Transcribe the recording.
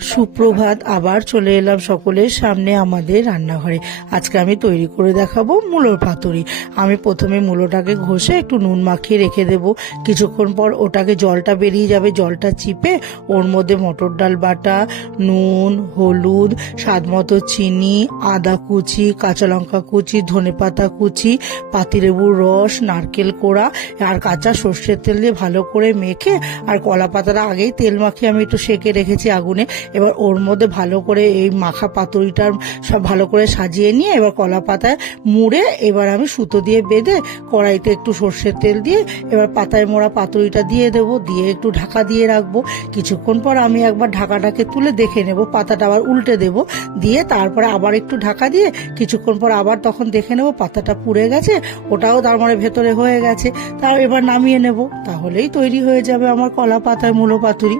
সুপ্রভাত, আবার চলে এলাম সকলের সামনে আমাদের রান্নাঘরে। আজকে আমি তৈরি করে দেখাবো মূলোর পাতুরি। আমি প্রথমে মূলোটাকে ঘষে একটু নুন মাখিয়ে রেখে দেবো। কিছুক্ষণ পর ওটাকে জলটা বেরিয়ে যাবে, জলটা চিপে ওর মধ্যে মটর ডাল বাটা, নুন, হলুদ, স্বাদ মতো চিনি, আদা কুচি, কাঁচা লঙ্কা কুচি, ধনেপাতা কুচি, পাতিলেবুর রস, নারকেল কোড়া আর কাঁচা সর্ষের তেল দিয়ে ভালো করে মেখে, আর কলা পাতাটা আগেই তেল মাখিয়ে আমি একটু সেঁকে রেখেছি আগুনে। এবার ওর মধ্যে ভালো করে এই মাখা পাতুরিটার সব ভালো করে সাজিয়ে নিয়ে এবার কলা পাতায় মুড়ে এবার আমি সুতো দিয়ে বেঁধে কড়াইতে একটু সর্ষের তেল দিয়ে এবার পাতায় মোড়া পাতুরিটা দিয়ে দেবো, দিয়ে একটু ঢাকা দিয়ে রাখবো। কিছুক্ষণ পর আমি একবার ঢাকাটাকে তুলে দেখে নেব, পাতাটা আবার উল্টে দেব, দিয়ে তারপরে আবার একটু ঢাকা দিয়ে কিছুক্ষণ পর আবার তখন দেখে নেব পাতাটা পুড়ে গেছে, ওটাও তার মানে ভেতরে হয়ে গেছে। তাও এবার নামিয়ে নেব, তাহলেই তৈরি হয়ে যাবে আমার কলা পাতায় মূলো পাতুরি।